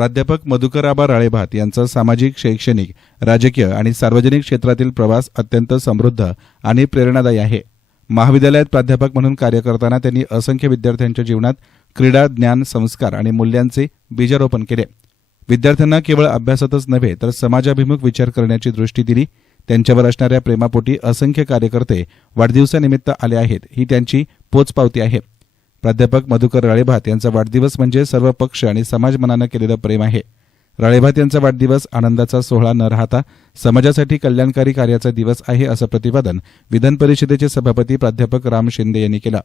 प्राध्यापक मधुकराबा राळेभात यांचा सामाजिक शैक्षणिक राजकीय आणि सार्वजनिक क्षेत्रातील प्रवास अत्यंत समृद्ध आणि प्रेरणादायी आहे. महाविद्यालयात प्राध्यापक म्हणून कार्य करताना त्यांनी असंख्य विद्यार्थ्यांच्या जीवनात क्रीडा ज्ञान संस्कार आणि मूल्यांचे बीजारोपण केले. विद्यार्थ्यांना केवळ अभ्यासातच नव्हे तर समाजाभिमुख विचार करण्याची दृष्टी दिली. त्यांच्यावर असणाऱ्या प्रेमापोटी असंख्य कार्यकर्ते वाढदिवसानिमित्त आले आहेत ही त्यांची पोचपावती आहे. प्राध्यापक मधुकर राळेभात यांचा वाढदिवस म्हणजे सर्व पक्ष आणि समाज मनानं केलेलं प्रेम आहे. राळेभात यांचा वाढदिवस आनंदाचा सोहळा न राहता समाजासाठी कल्याणकारी कार्याचा दिवस आहे असं प्रतिपादन विधान परिषदेचे सभापती प्राध्यापक राम शिंदे यांनी केलं.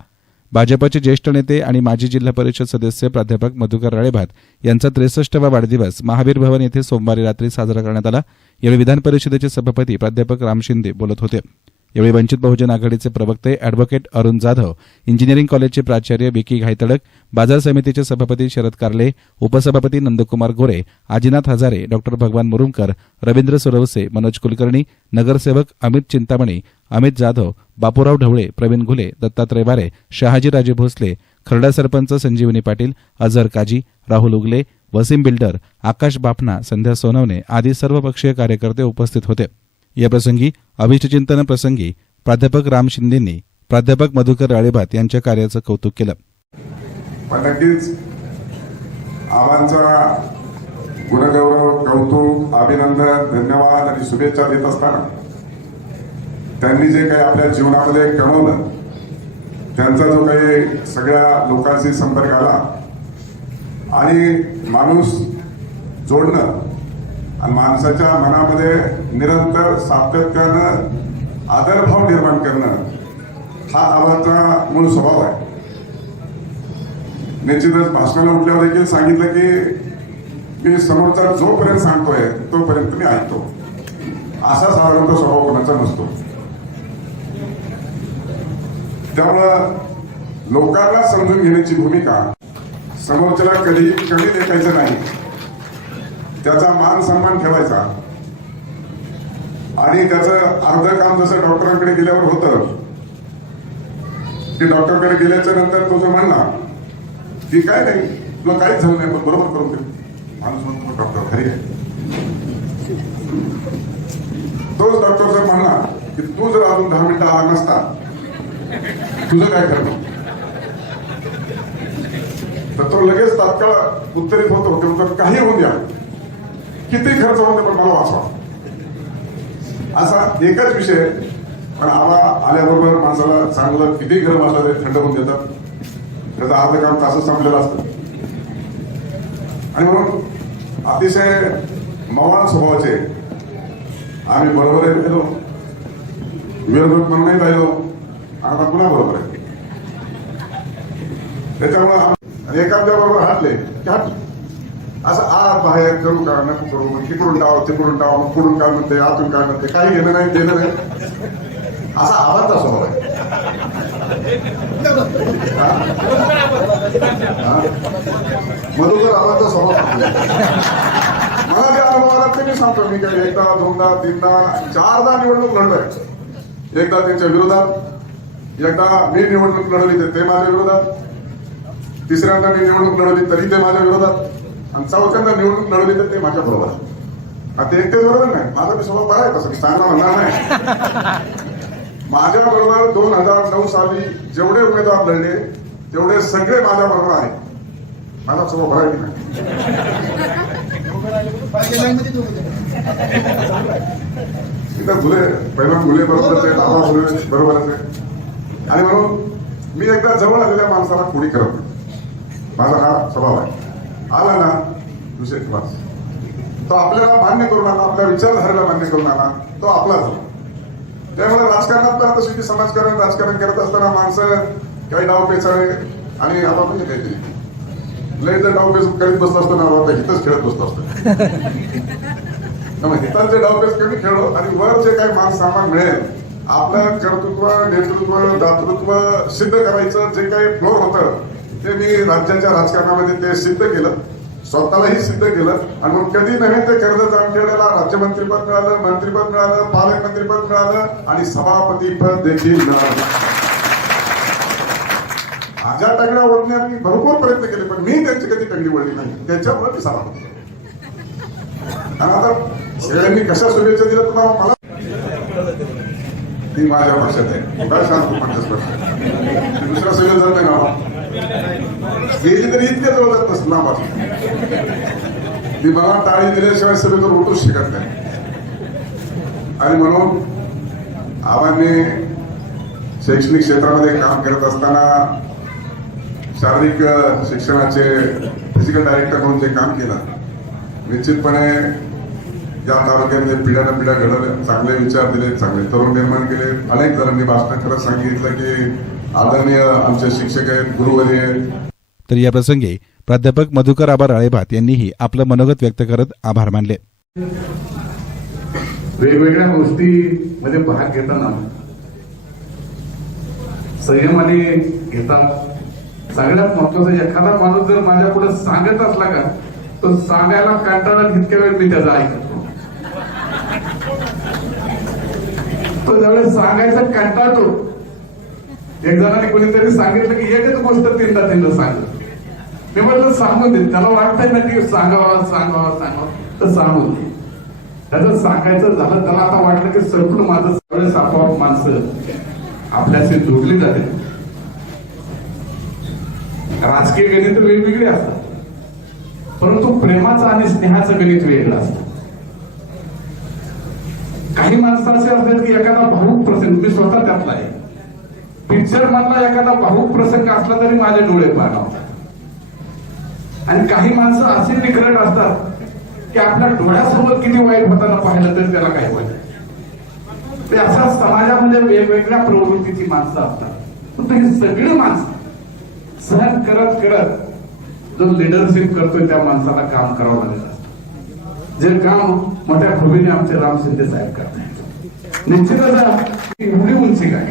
भाजपचे ज्येष्ठ नेते आणि माजी जिल्हा परिषद सदस्य प्राध्यापक मधुकर राळेभात यांचा त्रेसष्टवा वाढदिवस महावीर भवन येथे सोमवारी रात्री साजरा करण्यात आला. यावेळी विधान परिषदेचे सभापती प्राध्यापक राम शिंदे बोलत होते. यावेळी वंचित बहुजन आघाडीचे प्रवक्ते अॅडव्होकेट अरुण जाधव इंजिनिअरिंग कॉलेजचे प्राचार्य विकी घायतडक बाजार समितीचे सभापती शरद कारले उपसभापती नंदकुमार गोरे आजीनाथ हजारे डॉक्टर भगवान मुरुमकर रवींद्र सुरवसे मनोज कुलकर्णी नगरसेवक अमित चिंतामणी अमित जाधव बापूराव ढवळे प्रवीण घुले दत्तात्रय वारे शहाजीराजे भोसले खरडा सरपंच संजीवनी पाटील अझर काजी राहुल उगले वसीम बिल्डर आकाश बापना संध्या सोनवणे आदी सर्वपक्षीय कार्यकर्ते उपस्थित होते. याप्रसंगी अभिष्टचिंतन प्रसंगी प्राध्यापक राम शिंदेंनी प्राध्यापक मधुकर राळेभात यांच्या कार्याचं कौतुक केलं. पण नक्कीच आबांचा गुणगौरव कौतुक अभिनंदन धन्यवाद आणि शुभेच्छा देत असताना त्यांनी जे काही आपल्या जीवनामध्ये कमवलं त्यांचा जो काही सगळ्या लोकांशी संपर्क आला आणि माणूस जोडणं आणि माणसाच्या मनामध्ये निरंतर सातत्यानं आदरभाव निर्माण करणं हा आबांचा मूळ स्वभाव आहे. निश्चितच भाषणाला उठल्यावर देखील सांगितलं की मी समोरचा जोपर्यंत सांगतोय तोपर्यंत मी ऐकतो. असा साधारणतः स्वभाव कोणाचा नसतो. त्यामुळं लोकांना समजून घेण्याची भूमिका समोरच्याला कधी कमी देखायचं नाही. त्याचा मान सन्मान ठेवायचा. आणि त्याचं अर्ध काम जसं डॉक्टरांकडे गेल्यावर होतं ते डॉक्टरकडे गेल्याच्यानंतर तो जो म्हणला की काय नाही तुला काहीच झालं नाही पण बरोबर करून दे. माणूस म्हणतो डॉक्टर खरी आहे. तोच डॉक्टर जर म्हणला की तू जर अजून दहा मिनिटं आला नसता तुझं काय करणार? तर तो लगेच तात्काळ उत्तरित होतो तर काही होऊन द्या. किती खर्च होऊन पण मला वाचवा. असा एकच विषय पण आला आल्याबरोबर माणसाला चांगलं किती गरम असलं तरी थंड होऊन देतात. त्याचं अर्ध काम तासच संपलेलं असतं. आणि म्हणून अतिशय मवान स्वभावाचे आम्ही बरोबर गेलो विरोधक म्हणूनही राहिलो. आता पुन्हा बरोबर आहे. त्याच्यामुळं आम्ही- एखाद्या बरोबर हाटले की हाटले. असं आत बाहेर करू का नको करू मग. तिकडून टाव तिकडून टाव मग पुढून काय म्हणते आतून काय म्हणते काही घेणं नाही देणं नाही. असा आवाजचा स्वभाव आहे. मधुकर आवाजचा स्वभाव मला जे अनुभव आला ते मी सांगतो मी काही एकदा दोनदा तीनदा चारदा निवडणूक लढलोय. एकदा त्यांच्या विरोधात एकदा मी निवडणूक लढवली ते माझ्या विरोधात. तिसऱ्यांदा मी निवडणूक लढवली तरी ते माझ्या विरोधात. आणि चौथ्यांदा निवडणूक लढवली तर ते माझ्या बरोबर आता एकटे बरोबर नाही माझा मी स्वभाव बरा आहे तसं सांगणार म्हणणार नाही. माझ्या बरोबर दोन हजार नऊ साली जेवढे उमेदवार लढले तेवढे सगळे माझ्या बरोबर आहेत. माझा स्वभाव बरा आहे की नाही? इथं पहिला फुले बरोबरच आहे दादा फुले बरोबरच आहे. आणि म्हणून मी एकदा जवळ आलेल्या माणसाला कोणी करत माझा हा स्वभाव आहे. आला ना? विषय क्लास तो आपल्याला मान्य करून आला आपल्या विचारधारेला मान्य करून आला तो आपला झाला. त्यामुळे राजकारणात तर की समाजकारण राजकारण करत असताना माणसं काही डाव पेचाळे आणि आता म्हणजे काहीतरी. लय जर डाव पेच करीत बसत असतो ना आता हितच खेळत बसतो असतो. त्यामुळे हितांचे डावपेच कमी खेळलो आणि वर जे काही मान सामान मिळेल. आपलं कर्तृत्व नेतृत्व दातृत्व सिद्ध करायचं जे काही फ्लोर होतं ते मी राज्याच्या राजकारणामध्ये ते सिद्ध केलं. स्वतःलाही सिद्ध केलं. आणि मग कधी नव्हे ते कर्ज जामखेड्याला राज्यमंत्रीपद मिळालं मंत्रीपद मिळालं पालकमंत्रीपद मिळालं आणि सभापतीपद देखील मिळालं. माझ्या टगड्या ओढण्यात मी भरपूर प्रयत्न केले पण मी त्यांची कधी टंगडी ओढली नाही. त्याच्यामुळे मी सभापती आणि आता सगळ्यांनी कशा शुभेच्छा दिल्या तुम्हाला मला? ती माझ्या पक्षात आहे. काय सांगतो पंचायत पक्षात सगळं जर नाही गेली तरी इतक्या जवळ जात नसतं नावाची मला टाळी दिल्याशिवाय सभेतून उठूच शकत नाही. आणि म्हणून आव्हाने शैक्षणिक क्षेत्रामध्ये काम करत असताना शारीरिक शिक्षणाचे फिजिकल डायरेक्टर म्हणून जे काम केलं निश्चितपणे या तालुक्यामध्ये पिढ्यानं पिढ्या घडवल्या चांगले विचार दिले चांगले तरुण निर्माण केले. अनेक जणांनी भाषण करत सांगितलं की आदरणीय आमचे शिक्षक आहेत गुरुवर्य आहेत. तर या प्रसंगी प्राध्यापक मधुकर आबा राळेभात यांनीही आपलं मनोगत व्यक्त करत आभार मानले. वेगवेगळ्या गोष्टीमध्ये भाग घेताना संयमाने घेतात सगळ्यात महत्वाचं एखादा माणूस जर माझ्या पुढे सांगत असला का तो सांगायला कंटाळा तितक्या वेळ मी त्याचा ऐकतो तो ज्यावेळेस सांगायचा कंटाळतो एक जणांनी कोणीतरी सांगितलं की एकच गोष्ट तीनदा तीनदा सांगत मी म्हटलं सांगून दे. त्याला वाटतंय ना की सांगावा सांगावा सांगावा. तर सांगून दे. त्याचं सांगायचं झालं त्याला आता वाटलं की सरकून माझं सगळे आपोआप माणसं आपल्याशी जोडली जाते. राजकीय गणित वेगवेगळे असतात. परंतु प्रेमाचं आणि स्नेहाचं गणित वेगळं असतं. काही माणसं असे असतात की एखादा भाऊक प्रसंग मी स्वतः त्यातला आहे. पिक्चर मधला एखादा भाऊक प्रसंग असला तरी माझे डोळे पाहणार आणि काही माणसं असे निखरट असतात की आपल्या डोळ्यासमोर किती वाईट होताना पाहिलं तर त्याला काही वाटत ते असा समाजामध्ये वेगवेगळ्या प्रवृत्तीची माणसं असतात. पण ही सगळी माणसं सहन करत करत जो लिडरशिप करतोय त्या माणसाला काम करावं लागेल जे काम मोठ्या भूमीने आमचे राम शिंदे साहेब करतात निश्चितच एवढी उंची काय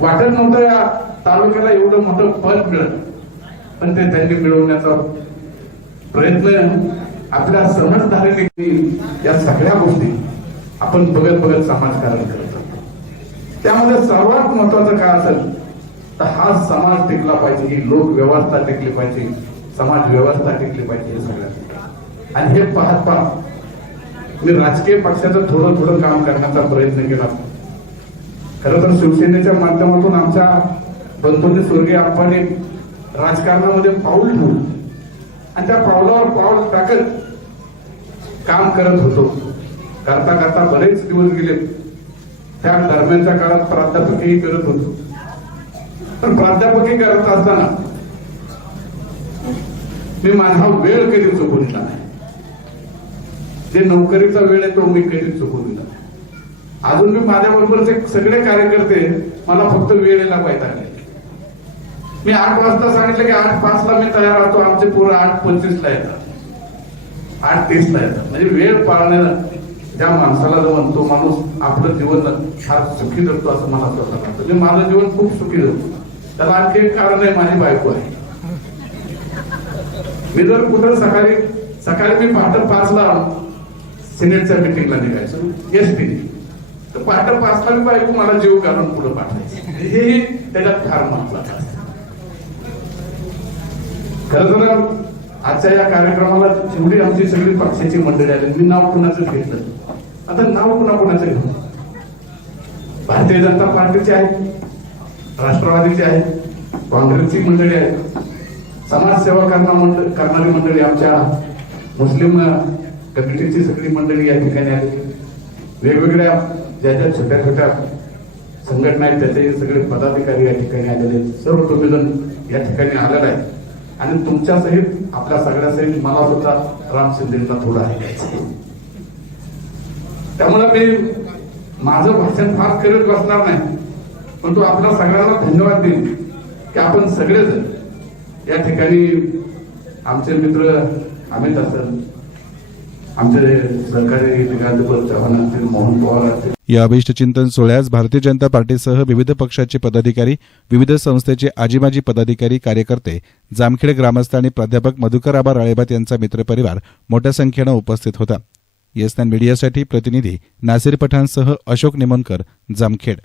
वाटत नव्हतं या तालुक्याला एवढं मोठं पद मिळत. पण ते त्यांनी मिळवण्याचा प्रयत्न आपल्या समजदारीने या सगळ्या गोष्टी आपण बघत बघत समाजकारण करतो त्यामध्ये सर्वात महत्वाचं काय असेल तर हा समाज टिकला पाहिजे ही लोक व्यवस्था टिकली पाहिजे समाज व्यवस्था टिकली पाहिजे हे सगळ्यात आणि हे पाहत पाहत मी राजकीय पक्षाचं थोडं थोडं काम करण्याचा प्रयत्न केला. खरं तर शिवसेनेच्या माध्यमातून आमच्या बंधूंनी स्वर्गीय आप्पाने राजकारणामध्ये पाऊल ठेवलं. आणि त्या पावलावर पाऊल टाकत काम करत होतो. करता करता बरेच दिवस गेले. त्या दरम्यानच्या काळात प्राध्यापकही करत होतो. पण प्राध्यापकी करत असताना मी माझा वेळ कधी चुकून दिला नाही. जे नोकरीचा वेळ आहे तो मी कधी चुकून दिला नाही. अजून मी माझ्या बरोबरचे सगळे कार्यकर्ते मला फक्त वेळेला पाहिजे मी आठ वाजता सांगितलं की आठ पाच ला मी तयार राहतो आमचे पोरं आठ पंचवीस ला येतात. आठ तीस ला येतात. म्हणजे वेळ पाळण्याला त्या माणसाला जाऊन तो माणूस आपलं जीवन फार सुखी जगतो असं मला तसं वाटतं. म्हणजे माझं जीवन खूप सुखी जगतो. त्याला आणखी एक कारण आहे माझी बायको आहे. मी जर कुठं सकाळी सकाळी मी पहाटे पाचला सिनेटच्या मिटिंगला निघायचो. S T. तर पहाटे पाचला मी बायको मला जीव घालून पुढे पाठवायचं हे त्याच्यात फार महत्वाचं असतं. खरं तर आजच्या या कार्यक्रमाला जेवढी आमची सगळी पक्षाची मंडळी आली. मी नाव कुणाचं घेतलं? आता नाव कुणा कुणाचं घेऊ? भारतीय जनता पार्टीचे आहेत राष्ट्रवादीचे आहेत काँग्रेसची मंडळी आहेत. समाजसेवा करणार मंडळ करणारी मंडळी आमच्या मुस्लिम कमिटीची सगळी मंडळी या ठिकाणी आली. वेगवेगळ्या ज्या ज्या छोट्या छोट्या संघटना आहेत त्याचे सगळे पदाधिकारी या ठिकाणी आलेले आहेत. सर्व तुम्ही जण या ठिकाणी आलेला आहे. आणि तुमच्या सहित आपल्या सगळ्या सहित मला सुद्धा राम शिंदेचा थोडा आहे. त्यामुळे मी माझं भाषण फार करत बसणार नाही पण तो आपल्या सगळ्यांना धन्यवाद देईल की आपण सगळेजण या ठिकाणी आमचे मित्र अमित असेल आमचे सहकारी चव्हाण असतील मोहन पवार असतील या अभिष्ट चिंतन सोहळ्यास भारतीय जनता पार्टीसह विविध पक्षाचे पदाधिकारी विविध संस्थेचे आजीमाजी पदाधिकारी कार्यकर्ते जामखेड ग्रामस्थ आणि प्राध्यापक मधुकर आबा राळेबात यांचा मित्रपरिवार मोठ्या संख्येनं उपस्थित होता. येसन मीडियासाठी प्रतिनिधी नासिर पठाणसह अशोक निमोनकर जामखेड.